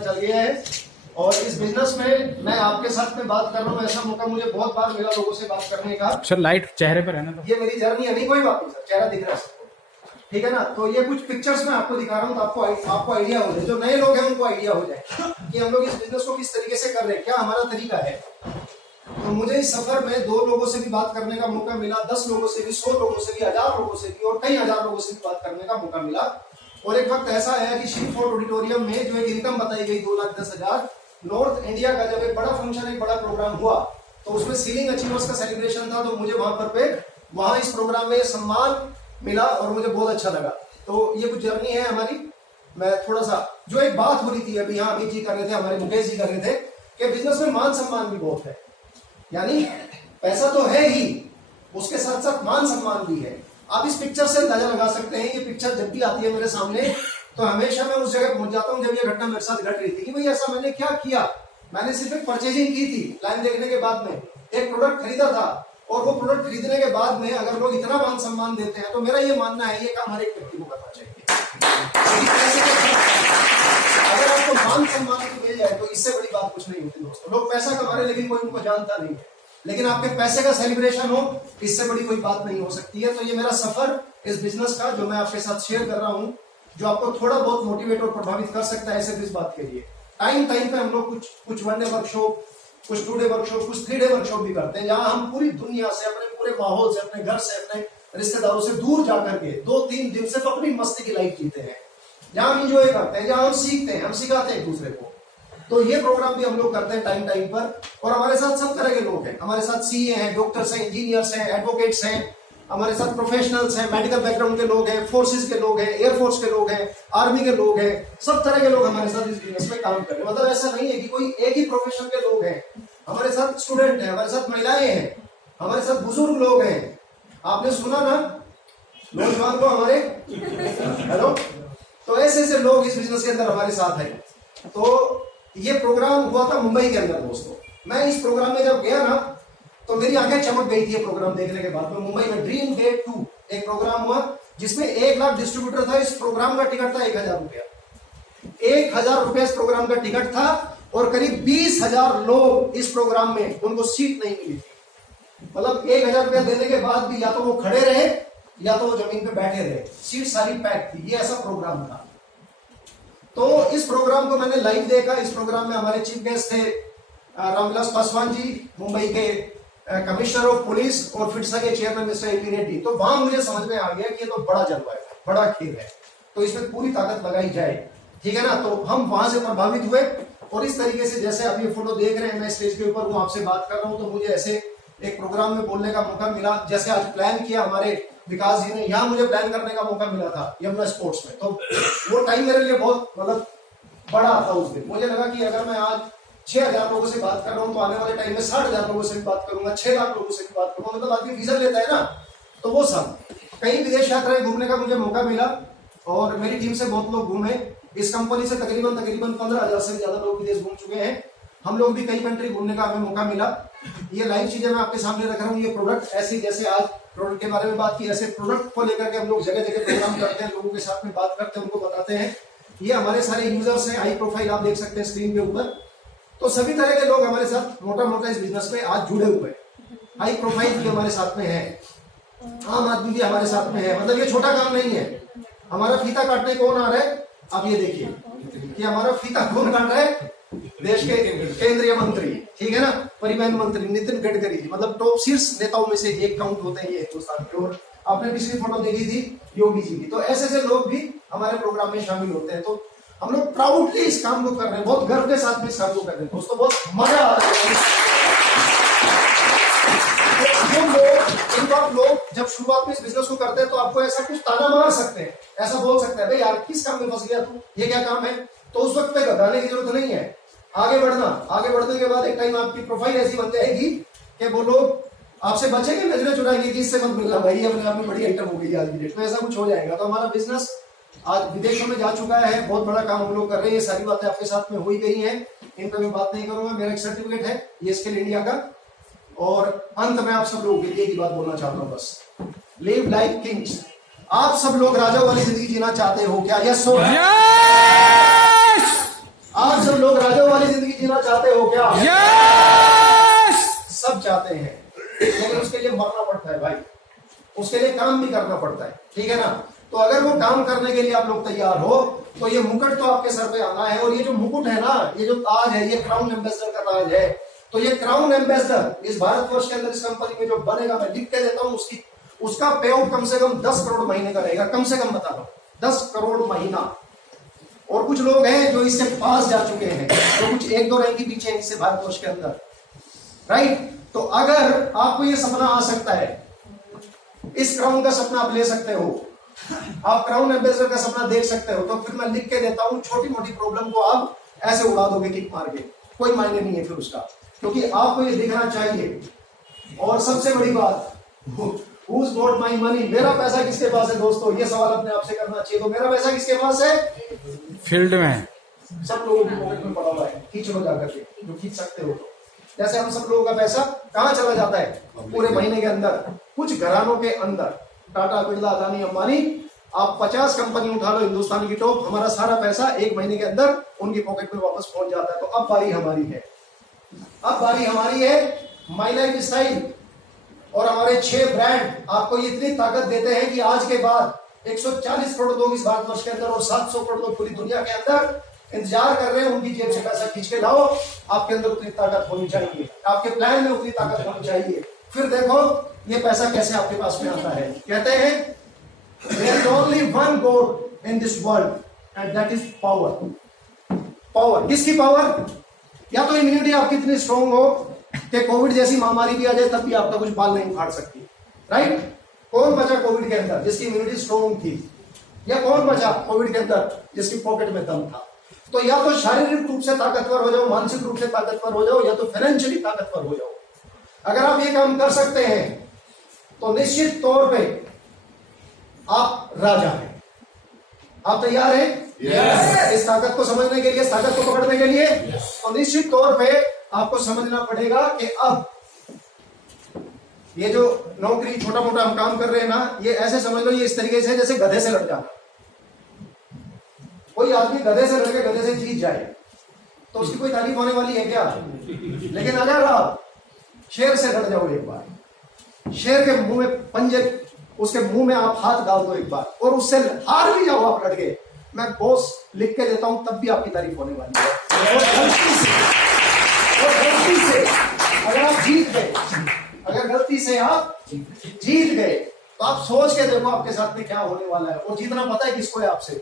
पता चल गया है। और इस बिजनेस में मैं आपके साथ में बात कर रहा हूँ, ऐसा मौका मुझे बहुत बार मिला लोगों से बात करने का। सर लाइट चेहरे पर है ना, तो ये मेरी जर्नी है, नहीं कोई बात नहीं सर, चेहरा दिख रहा है सबको, ठीक है ना। तो ये कुछ पिक्चर्स में आपको दिखा रहा हूँ, तो आपको आइडिया हो जाए, जो नए लोग हैं उनको आइडिया हो जाए कि हम लोग इस बिजनेस को किस तरीके से कर रहे हैं, क्या हमारा तरीका है। तो मुझे इस सफर में 2 लोगों से भी बात करने का मौका मिला, 10 लोगों से भी, 100 लोगों से भी, 1000 लोगों से भी, और कई हजार लोगों से भी बात करने का मौका मिला। और एक वक्त ऐसा आया कि शिव फोर्ट ऑडिटोरियम में जो एक इनकम बताई गई 2,10,000, नॉर्थ इंडिया का जब एक बड़ा फंक्शन, एक बड़ा प्रोग्राम हुआ, तो उसमें सीलिंग अचीवर्स का सेलिब्रेशन था। तो मुझे वहां इस प्रोग्राम में सम्मान मिला और मुझे बहुत अच्छा लगा। तो ये कुछ जर्नी है हमारी। मैं थोड़ा सा, जो एक बात हो रही थी अभी, यहाँ अमित जी कर रहे थे, हमारे मुकेश जी कर रहे थे, कि बिजनेस में मान सम्मान भी बहुत है। यानी पैसा तो है ही, उसके साथ साथ मान सम्मान भी है। आप इस पिक्चर से अंदाजा लगा सकते हैं। ये पिक्चर जब भी आती है मेरे सामने, तो हमेशा मैं उस जगह पहुंच जाता हूं जब ये घटना मेरे साथ घट रही थी, कि भाई ऐसा मैंने क्या किया। मैंने सिर्फ एक परचेजिंग की थी, लाइन देखने के बाद में एक प्रोडक्ट खरीदा था, और वो प्रोडक्ट खरीदने के बाद में अगर लोग इतना मान सम्मान देते हैं, तो मेरा ये मानना है ये काम हर एक व्यक्ति को करना चाहिए। अगर आपको मान सम्मान मिल जाए तो इससे बड़ी बात कुछ नहीं होती दोस्तों। लोग पैसा कमा रहे लेकिन कोई उनको जानता नहीं है, लेकिन आपके पैसे का सेलिब्रेशन हो, इससे बड़ी कोई बात नहीं हो सकती है। तो ये मेरा सफर इस बिजनेस का जो मैं आपके साथ शेयर कर रहा हूं, जो आपको थोड़ा बहुत मोटिवेट और प्रभावित कर सकता है सिर्फ इस बात के लिए। टाइम पे हम लोग कुछ 1 डे वर्कशॉप, कुछ 2 डे वर्कशॉप, कुछ 3 डे वर्कशॉप भी करते हैं, जहां हम पूरी दुनिया से, अपने पूरे माहौल से, अपने घर से, अपने रिश्तेदारों से दूर जाकर के 2-3 दिन सिर्फ अपनी मस्ती की लाइफ जीते हैं, जहां हम इंजॉय करते हैं, जहां हम सीखते हैं, हम सिखाते हैं एक दूसरे को। तो ये प्रोग्राम भी हम लोग करते हैं टाइम पर। और हमारे साथ सब तरह के लोग हैं, हमारे साथ सीए हैं, डॉक्टर्स हैं, इंजीनियर्स हैं, एडवोकेट्स हैं, हमारे साथ प्रोफेशनल्स हैं, मेडिकल बैकग्राउंड के लोग हैं, फोर्सेस के लोग हैं, एयरफोर्स के लोग हैं, आर्मी के लोग हैं, सब तरह के लोग हमारे साथ इस बिजनेस में काम कर रहे हैं। मतलब ऐसा नहीं है कि कोई एक ही प्रोफेशन के लोग हैं। हमारे साथ स्टूडेंट हैं, हमारे साथ महिलाएं हैं, हमारे साथ बुजुर्ग लोग हैं। आपने सुना ना नौजवान को हमारे, हेलो, तो ऐसे लोग इस बिजनेस के अंदर हमारे साथ हैं। तो ये प्रोग्राम हुआ था मुंबई के अंदर दोस्तों। मैं इस प्रोग्राम में जब गया ना, तो मेरी आंखें चमक गई थी ये प्रोग्राम देखने के बाद में। मुंबई में ड्रीम डे 2 एक प्रोग्राम हुआ, जिसमें 1 लाख डिस्ट्रीब्यूटर था। इस प्रोग्राम का टिकट था 1,000 रुपया। 1,000 रुपया इस प्रोग्राम का टिकट था, और करीब 20,000 लोग इस प्रोग्राम में, उनको सीट नहीं मिली थी। मतलब 1,000 रुपया देने के बाद भी या तो वो खड़े रहे या तो वो जमीन पे बैठे रहे, सीट सारी पैक थी। ये ऐसा प्रोग्राम था। तो इस प्रोग्राम को मैंने लाइव देखा। इस प्रोग्राम में हमारे चीफ गेस्ट थे रामविलास पासवान जी, मुंबई के कमिश्नर ऑफ पुलिस, और फिटसा के चेयरमैन मिस्टर ए.पी. रेड्डी। तो वहां मुझे समझ में आ गया कि ये तो बड़ा जलवा है, बड़ा खेल है, तो इसमें पूरी ताकत लगाई जाए, ठीक है ना। तो हम वहां से प्रभावित हुए, और इस तरीके से जैसे आप ये फोटो देख रहे हैं, मैं स्टेज के ऊपर हूँ, आपसे बात कर रहा हूँ, तो मुझे ऐसे एक प्रोग्राम में बोलने का मौका मिला। जैसे आज प्लान किया हमारे विकास जी ने, यहाँ मुझे प्लान करने का मौका मिला था यमुना स्पोर्ट्स में। तो वो टाइम मेरे लिए बहुत मतलब बड़ा था उस दिन। मुझे लगा कि अगर मैं आज 6,000 लोगों से बात कर रहा हूँ, तो आने वाले टाइम में 60,000 लोगों से भी बात करूंगा, 6 लाख लोगों से भी बात करूंगा। मतलब आदमी विजन लेता है ना, तो वो सब। कई विदेश यात्राएं घूमने का मुझे मौका मिला, और मेरी टीम से बहुत लोग घूमे। इस कंपनी से तकरीबन 15,000 से ज्यादा लोग विदेश घूम चुके हैं। हम लोग भी कई कंट्री घूमने का हमें मौका मिला। ये लाइव चीजें मैं आपके सामने रख रहा हूँ। ये प्रोडक्ट ऐसे, जैसे आज प्रोडक्ट के बारे में बात की, ऐसे प्रोडक्ट को लेकर के हम लोग जगह जगह प्रोग्राम करते हैं, लोगों के साथ में बात करते हैं, उनको बताते हैं। ये हमारे सारे यूजर्स हैं, हाई प्रोफाइल आप देख सकते हैं स्क्रीन के ऊपर। तो सभी तरह के लोग हमारे साथ मोटा इस बिजनेस में आज जुड़े हुए हैं। हाई प्रोफाइल भी हमारे साथ में है, आम आदमी भी हमारे साथ में है। मतलब ये छोटा काम नहीं है। हमारा फीता काटने कौन आ रहा है, आप ये देखिए कि हमारा फीता कौन काट रहा है, देश के केंद्रीय मंत्री, ठीक है ना, परिवहन मंत्री नितिन गडकरी जी। मतलब टॉप शीर्ष नेताओं में से एक काउंट होते हैं ये हिंदुस्तान के। और आपने पिछली फोटो देखी थी योगी जी की। तो ऐसे लोग भी हमारे प्रोग्राम में शामिल होते हैं। तो हम लोग प्राउडली इस काम को कर रहे हैं, बहुत गर्व के साथ भी इस काम को कर रहे हैं दोस्तों। बहुत मजा आ रहा है। लोग जब शुरुआत में इस बिजनेस को करते हैं, तो आपको ऐसा कुछ ताना मार सकते हैं, ऐसा बोल सकते हैं, भाई यार किस काम में फंस गया तू, ये क्या काम है। तो उस वक्त पे घबराने की जरूरत नहीं है। आगे बढ़ने के बाद एक टाइम आपकी प्रोफाइल ऐसी बन जाएगी कि वो लोग आपसे बचेंगे, नजरें चुराएंगे कि इससे मत मिलना भाई, अपने आप में बड़ी आइटम हो गई आज की डेट में, ऐसा कुछ हो जाएगा। तो हमारा बिजनेस आज विदेशों में जा चुका है, बहुत बड़ा काम हम लोग कर रहे हैं। ये सारी बातें आपके साथ में हुई गई हैं, इन पर मैं बात नहीं करूंगा। मेरा एक सर्टिफिकेट है ये स्किल इंडिया का। और अंत में आप सब लोगों के लिए एक बात बोलना चाहता हूँ, बस लिव लाइक किंग्स। आप सब लोग राजा वाली जिंदगी जीना चाहते हो क्या? यस और आप सब जीना चाहते हो क्या? यस। सब चाहते हैं, लेकिन उसके लिए मरना पड़ता है भाई, उसके लिए काम भी करना पड़ता है, ठीक है ना? तो अगर वो काम करने के लिए आप लोग तैयार हो तो ये मुकुट तो आपके सर पे आना है। और ये जो मुकुट है ना, ये जो ताज है, ये क्राउन एम्बेसडर का ताज है। तो ये क्राउन एम्बेसडर इस भारतवर्ष के अंदर इस कंपनी में जो बनेगा, मैं लिख के देता हूं, उसका पे आउट कम से कम 10 करोड़ महीने का रहेगा, कम से कम बता रहा हूं 10 करोड़ महीना। और कुछ लोग हैं जो इससे पास जा चुके हैं, तो कुछ एक दो रैंक के पीछे इससे भारतवर्ष के अंदर, राइट? तो अगर आपको ये सपना आ सकता है, इस क्राउन का सपना आप ले सकते हो, आप क्राउन एम्बेसडर का सपना देख सकते हो, तो फिर मैं लिख के देता हूं, छोटी मोटी प्रॉब्लम को आप ऐसे उड़ा दोगे किक मार के, कोई मायने नहीं है फिर उसका, क्योंकि आपको ये दिखना चाहिए। और सबसे बड़ी बात, Who's got my money? मेरा पैसा किसके पास है दोस्तों? ये सवाल अपने आप से करना चाहिए। तो मेरा पैसा किसके पास है? फील्ड में सब लोगों की पॉकेट में पड़ा हुआ है, खींच लो जाकर के, जो खींच सकते हो। जैसे हम सब लोगों का पैसा कहाँ चला जाता है पूरे महीने के अंदर? कुछ घरानों के अंदर, टाटा, बिरला, अदानी, अंबानी, आप 50 कंपनी उठा लो हिंदुस्तान की टॉप, हमारा सारा पैसा एक महीने के अंदर उनकी पॉकेट में वापस पहुंच जाता है। तो अब बारी हमारी है, अब बारी हमारी है। माई लाइफ स्टाइल और हमारे 6 ब्रांड आपको इतनी ताकत देते हैं कि आज के बाद 140 करोड़ लोग इस भारतवर्ष के अंदर और 700 करोड़ लोग पूरी दुनिया के अंदर इंतजार कर रहे हैं, उनकी जेब से पैसा खींच के लाओ। आपके अंदर उतनी ताकत होनी चाहिए, आपके प्लान में उतनी ताकत होनी चाहिए। फिर देखो ये पैसा कैसे आपके पास में आता है। कहते हैं there is only one God in this world and that is power. Power, किसकी पावर? या तो इम्यूनिटी आपकी इतनी स्ट्रॉन्ग हो कि कोविड जैसी महामारी भी आ जाए तब भी आपका कुछ बाल नहीं उखाड़ सकती, राइट? कौन बचा कोविड के अंदर जिसकी इम्यूनिटी स्ट्रॉन्ग थी? या कौन बचा कोविड के अंदर जिसकी पॉकेट में दम था? तो या तो शारीरिक रूप से ताकतवर हो जाओ, मानसिक रूप से ताकतवर हो जाओ, या तो फाइनेंशियली ताकतवर हो जाओ। अगर आप ये काम कर सकते हैं तो निश्चित तौर पे आप राजा हैं। आप तैयार हैं? yes. इस ताकत को समझने के लिए, इस ताकत को पकड़ने के लिए yes. तो निश्चित तौर पे आपको समझना पड़ेगा कि अब ये जो नौकरी छोटा मोटा हम काम कर रहे हैं ना, ये ऐसे समझ लो, ये इस तरीके से जैसे गधे से लड़ जाना। कोई आदमी गधे से लड़के गधे से जीत जाए तो उसकी कोई तारीफ होने वाली है क्या? लेकिन अगर आप शेर से लड़ जाओ एक बार, शेर के मुंह में पंजे, उसके मुंह में आप हाथ डाल दो एक बार और उससे हार भी जाओ आप लड़के, मैं बॉस लिख के देता हूं, तब भी आपकी तारीफ होने वाली है। और गलती से अगर आप जीत गए, अगर गलती से आप जीत गए तो आप सोच के देखो आपके साथ में क्या होने वाला है। और जीतना पता है किसको है आपसे?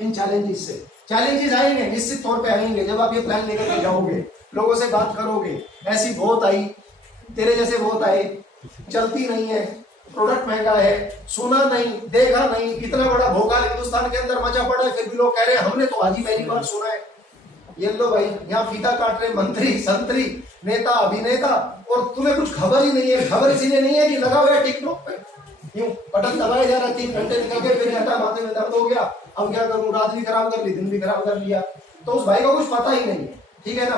इन चैलेंजेस से। चैलेंजेस आएंगे, निश्चित तौर पे आएंगे। जब आप ये प्लान लेकर के जाओगे, लोगों से बात करोगे, ऐसी बहुत आई, तेरे जैसे बहुत आए, चलती नहीं है, प्रोडक्ट महंगा है, सुना नहीं, देखा नहीं, इतना बड़ा भोकाल हिंदुस्तान के अंदर मचा पड़ा है, फिर भी लोग कह रहे हैं हमने तो आज ही पहली बार सुना है। ये लो भाई, यहाँ फीता काट रहे मंत्री, संतरी, नेता, अभिनेता, और तुम्हें कुछ खबर ही नहीं है। खबर इसीलिए नहीं है कि लगा हुआ है टिकटॉक पे, यूं बटन दबाया जा रहा है, 3 घंटे निकल के फिर हटा, माथे में दर्द हो गया, अब क्या करूं, रात भी खराब कर ली, दिन भी खराब कर लिया। तो उस भाई को कुछ पता ही नहीं है, ठीक है ना?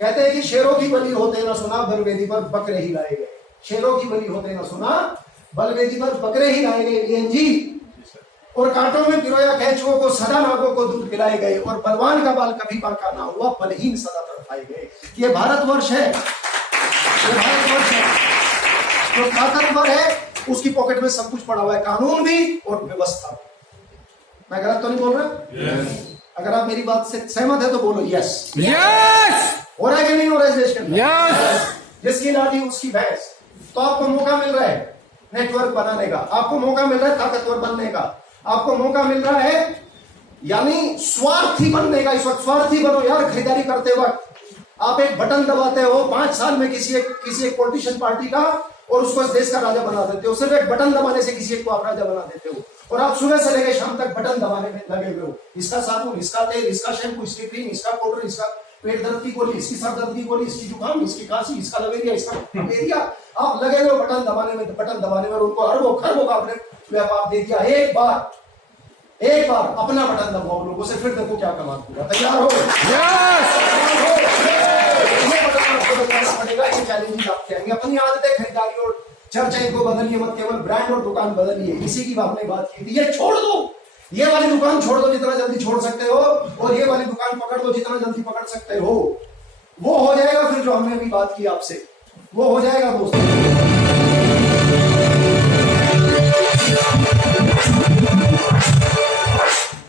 कहते हैं कि शेरों की बलि होते ना सुना, बलवेदी पर बकरे ही लाए गए। शेरों की बलि होते ना सुना, बलवेदी पर बकरे ही लाए गए जी। और कांटों में पिरोया कैचुओं को, सदा नागों को दूध पिलाए गए, और बलवान का बाल कभी बांका ना हुआ, बलहीन सदा तड़पाए गए। ये भारतवर्ष है, ये भारतवर्ष है। जो ताकतवर है उसकी पॉकेट में सब कुछ पड़ा हुआ है, कानून भी और व्यवस्था। मैं गलत तो नहीं बोल रहा? yes. अगर आप मेरी बात से सहमत है तो बोलो यस। यस। हो रहा है कि नहीं हो रहा है देश के अंदर? यस। जिसकी लाठी उसकी भैंस। तो आपको मौका मिल रहा है नेटवर्क बनाने का, आपको मौका मिल रहा है ताकतवर बनने का, आपको मौका मिल रहा है यानी स्वार्थी बनने का। इस वक्त स्वार्थी बनो यार। खरीदारी करते वक्त आप एक बटन दबाते हो 5 साल में किसी एक पॉलिटिशियन पार्टी का, और उसको इस देश का राजा बना देते हो। सिर्फ एक बटन दबाने से किसी एक को आप राजा बना देते हो, और आप सुबह से लेकर शाम तक बटन दबाने में लगे हुए हो। इसका साबुन, इसका तेल, इसका शैम्पू, इसकी क्रीम, इसका पाउडर, इसका पेट दर्द की गोली, इसकी सर दर्द की गोली, इसकी जुकाम, इसकी खांसी, इसका लवेरिया, इसका मलेरिया। आप लगे हुए बटन दबाने में, बटन दबाने में, उनको अरबों खरबों का आपने व्यापार दे दिया। एक बार अपना बटन दबाओ लोगों से, फिर देखो क्या कमाल होगा। तैयार हो? पड़ेगा। ये चैलेंजेस आपके आएंगे। अपनी आदतें, खरीदारी और चर्चा को बदलिए मत, केवल ब्रांड और दुकान बदलिए। इसी की आपने बात की थी। ये छोड़ दो, ये वाली दुकान छोड़ दो जितना जल्दी छोड़ सकते हो, और ये वाली दुकान पकड़ लो जितना जल्दी पकड़ सकते हो। वो हो जाएगा फिर जो हमने अभी बात की आपसे, वो हो जाएगा दोस्तों।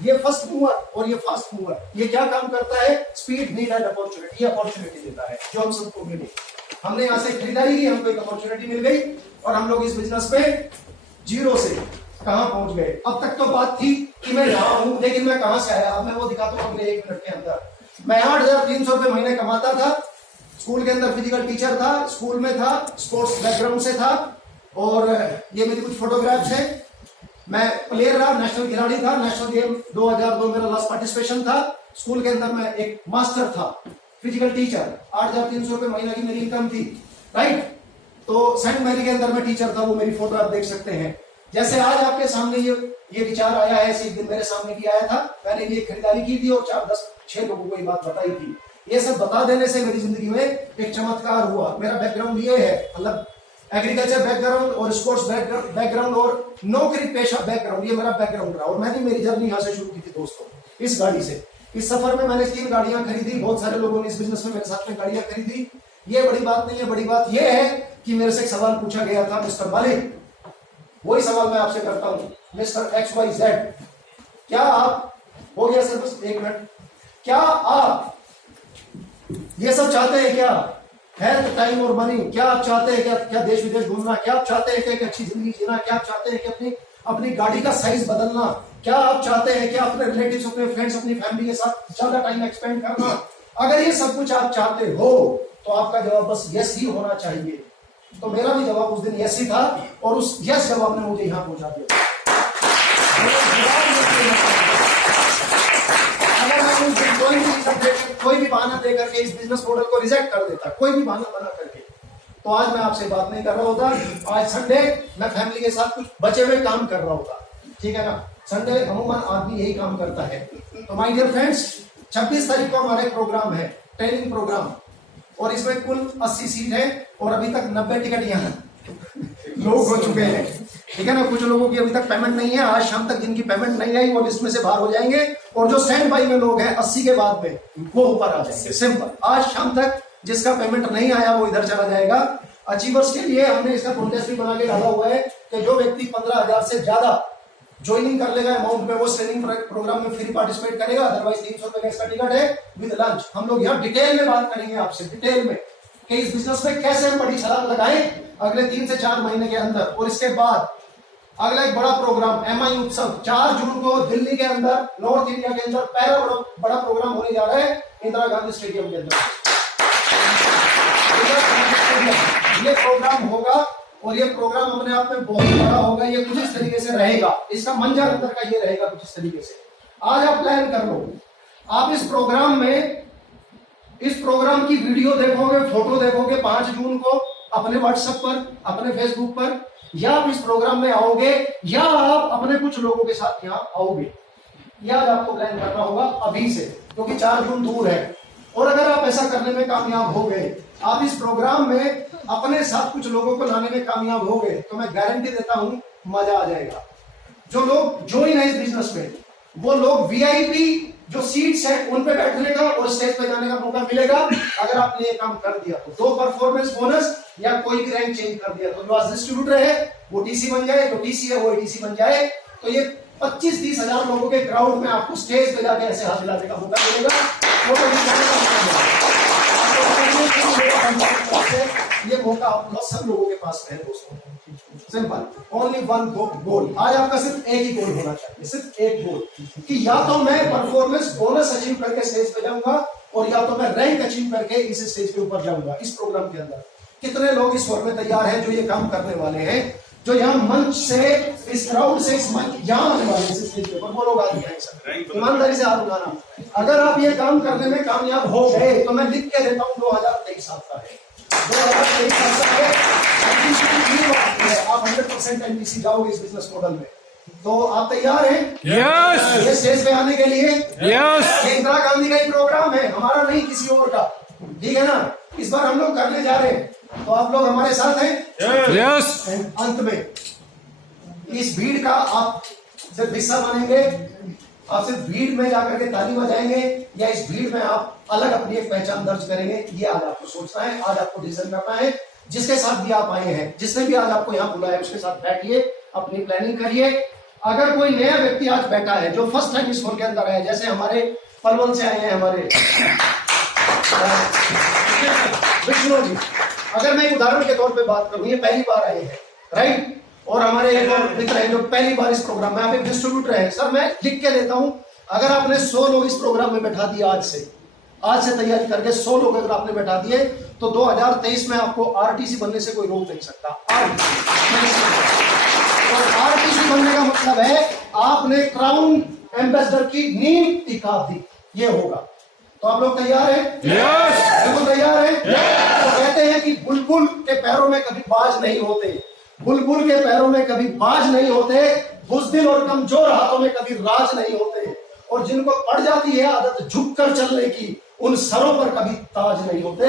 ये फर्स्ट मूवर और ये फास्ट मूवर, ये क्या काम करता है? Speed, need and opportunity, opportunity देता है जो हम सबको मिली। हमने यहां से खरीदारी की, हमको एक अपॉर्चुनिटी मिल गई और हम लोग इस बिजनेस पे जीरो से कहां पहुंच गए। अब तक तो बात थी कि मैं यहां हूं, लेकिन मैं कहां से आया? अब मैं वो दिखाता हूं अगले 1 मिनट के अंदर। मैं 8,300 रुपए महीने कमाता था, स्कूल के अंदर फिजिकल टीचर था, स्कूल में था, स्पोर्ट्स बैकग्राउंड से था, और ये मेरी कुछ फोटोग्राफ्स है। मैं प्लेयर रहा, नेशनल खिलाड़ी था, नेशनल गेम 2002 मेरा लास्ट पार्टिसिपेशन था। स्कूल के अंदर मैं एक मास्टर था, फिजिकल टीचर, 8,300 रुपए महीना की मेरी इनकम थी, राइट। तो सेंट मैरी के अंदर मैं टीचर था, वो मेरी फोटो आप देख सकते हैं। जैसे आज आपके सामने ये विचार आया है, ऐसे एक दिन मेरे सामने भी आया था। मैंने भी एक खरीदारी की थी और 4-10-6 लोगों को ये बात बताई थी। ये सब बता देने से मेरी जिंदगी में एक चमत्कार हुआ। मेरा बैकग्राउंड ये है, मतलब एग्रीकल्चर बैकग्राउंड और स्पोर्ट्स बैकग्राउंड और नौकरी पेशा बैकग्राउंड, ये मेरा बैकग्राउंड रहा। और मैंने मेरी जर्नी यहां से शुरू की थी दोस्तों, इस गाड़ी से। इस सफर में मैंने 3 गाड़ियां खरीदी। बहुत सारे लोगों ने इस बिजनेस में मेरे साथ में गाड़ियां खरीदी। ये बड़ी बात नहीं है, बड़ी बात ये है कि मेरे से एक सवाल पूछा गया था, मिस्टर मालिक, वही सवाल मैं आपसे करता हूं, मिस्टर XYZ, क्या आप, हो गया सर बस 1 मिनट, क्या आप ये सब चाहते हैं? क्या हेल्थ, टाइम और मनी, क्या आप चाहते हैं? क्या देश विदेश घूमना? क्या आप चाहते हैं कि अच्छी जिंदगी जीना? क्या आप चाहते हैं कि अपनी गाड़ी का साइज बदलना? क्या आप चाहते हैं कि अपने रिलेटिव्स, अपने फ्रेंड्स, अपनी फैमिली के साथ ज्यादा टाइम एक्सपेंड करना? अगर ये सब कुछ आप चाहते हो तो आपका जवाब बस यस ही होना चाहिए। तो मेरा भी जवाब उस दिन यस ही था और उस यस जवाब ने मुझे यहां पहुंचा दिया। अगर मैं उस दिन कोई भी बहाना दे करके इस बिजनेस मॉडल को रिजेक्ट कर देता, कोई भी बहाना बना करके, तो आज मैं आपसे बात नहीं कर रहा होता। आज संडे मैं फैमिली के साथ कुछ बचे हुए काम कर रहा होता, ठीक है ना। संडे अमूमन आदमी यही काम करता है। तो माय डियर फ्रेंड्स, 26 तारीख को हमारे प्रोग्राम है, ट्रेनिंग प्रोग्राम, और इसमें कुल 80 सीट है और अभी तक 90 टिकट यहाँ लोग हो चुके हैं, ठीक है ना। कुछ लोगों की अभी तक पेमेंट नहीं है। आज शाम तक जिनकी पेमेंट नहीं आई वो लिस्ट में से बाहर हो जाएंगे, और जो स्टैंड बाई में लोग हैं 80 के बाद में वो ऊपर आ जाएंगे। सिंपल, आज शाम तक जिसका पेमेंट नहीं आया वो इधर चला जाएगा। अचीवर्स के लिए हमने इसका कॉन्टेस्ट भी बना के डाला हुआ है कि जो व्यक्ति 15,000 से ज्यादा ज्वाइनिंग कर लेगा अमाउंट में, वो ट्रेनिंग प्रोग्राम में फ्री पार्टिसिपेट करेगा। अदरवाइज 300 रुपए का इसका टिकट है विद लंच। हम लोग यहाँ डिटेल में बात करेंगे आपसे, डिटेल में, कि इस बिजनेस में कैसे हम बड़ी छलांग लगाएं अगले 3 से 4 महीने के अंदर। और इसके बाद अगला एक बड़ा प्रोग्राम MI उत्सव 4 जून को दिल्ली के अंदर, नॉर्थ इंडिया के अंदर पहला बड़ा प्रोग्राम होने जा रहा है इंदिरा गांधी स्टेडियम के अंदर। ये प्रोग्राम होगा और ये प्रोग्राम अपने आप में बहुत बड़ा होगा। ये कुछ इस तरीके से रहेगा, इसका मंजर अंदर का ये रहेगा कुछ इस तरीके से। आज आप प्लान कर लो, आप इस प्रोग्राम में, इस प्रोग्राम की वीडियो देखोगे, फोटो देखोगे 5 जून को अपने व्हाट्सएप पर, अपने फेसबुक पर, या आप इस प्रोग्राम में आओगे या आप अपने कुछ लोगों के साथ यहाँ आओगे। या आपको प्लान करना होगा अभी से, क्योंकि 4 जून दूर है। और अगर आप ऐसा करने में कामयाब हो गए, आप इस प्रोग्राम में अपने साथ कुछ लोगों को लाने में कामयाब हो गए, तो मैं गारंटी देता हूं मजा आ जाएगा। जो लोग ज्वाइन है इस बिजनेस में, वो लोग VIP जो सीट्स है उन पे बैठने का और स्टेज पे जाने का मौका मिलेगा अगर आपने ये काम कर दिया तो। 2 परफॉर्मेंस बोनस या कोई भी रैंक चेंज कर दिया तो जो आज डिस्ट्रीब्यूटर है वो TC बन जाए, जो TC है वो ATC बन जाए, तो ये 25-30 हजार लोगों के क्राउड में आपको स्टेज पे जाके ऐसे हाथ हिलाने का मौका मिलेगा। ये मौका आप लोग सब लोगों के पास है दोस्तों। Simple, only one goal. आज आपका सिर्फ एक ही गोल होना चाहिए, सिर्फ एक गोल, कि या तो मैं परफॉर्मेंस बोनस अचीव करके स्टेज पे जाऊंगा और या तो मैं रैंक अचीव करके इस स्टेज पे ऊपर जाऊंगा। इस प्रोग्राम के अंदर कितने लोग इस फॉर्म में तैयार हैं जो ये काम करने वाले हैं, जो यहाँ मंच से, इस क्राउड से, इस मंच यहाँ आने वाले हैं स्टेज पे, वो लोग आगे हैं सर। ईमानदारी से हाथ उठाना। अगर आप ये काम करने में कामयाब हो गए तो मैं लिख के देता हूँ 2023 आपका है, 2023 आपका है। आप 100% MPC जाओगे इस बिजनेस मॉडल में। तो आप तैयार हैं? यस ये स्टेज पे आने के लिए? यस। ये इंदिरा गांधी का ही प्रोग्राम है, हमारा नहीं, किसी और का, ठीक है ना। इस बार हम लोग करने जा रहे हैं, तो आप लोग हमारे साथ हैं? यस। अंत में इस भीड़ का आप सिर्फ हिस्सा बनेंगे आप सिर्फ भीड़ में जाकर के ताली बजाएंगे या इस भीड़ में आप अलग अपनी एक पहचान दर्ज करेंगे, ये आज आपको सोचना है, आज आपको डिसीजन करना है। जिसके साथ भी आप आए हैं, जिसने भी आज आपको यहाँ बुलाया, उसके साथ बैठिए, अपनी प्लानिंग करिए। अगर कोई नया व्यक्ति आज बैठा है जो फर्स्ट टाइम इस हॉल के अंदर है, जैसे हमारे पलवल से आए हैं हमारे विष्णु जी, अगर मैं उदाहरण के तौर पे बात करूं, ये पहली बार आए हैं, राइट, और हमारे एक और मित्र हैं जो पहली बार इस प्रोग्राम में, आप एक डिस्ट्रीब्यूटर हैं, सर मैं लिख के देता हूं, अगर आपने 100 लोग इस प्रोग्राम में बैठा दिया आज से तैयारी करके 100 लोग अगर आपने बैठा दिए, तो 2023 में आपको आरटीसी बनने से कोई रोक नहीं सकता। आरटीसी बनने का मतलब है आपने क्राउन एम्बेसडर की नींव टिका दी, ये होगा। तो आप लोग तैयार हैं? बिल्कुल तैयार हैं? तो कहते हैं कि बुलबुल के पैरों में कभी बाज नहीं होते, बुलबुल के पैरों में कभी बाज नहीं होते, बुज़दिल और कमजोर हाथों में कभी राज नहीं होते, और जिनको पड़ जाती है आदत झुककर चलने की, उन सरों पर कभी ताज नहीं होते।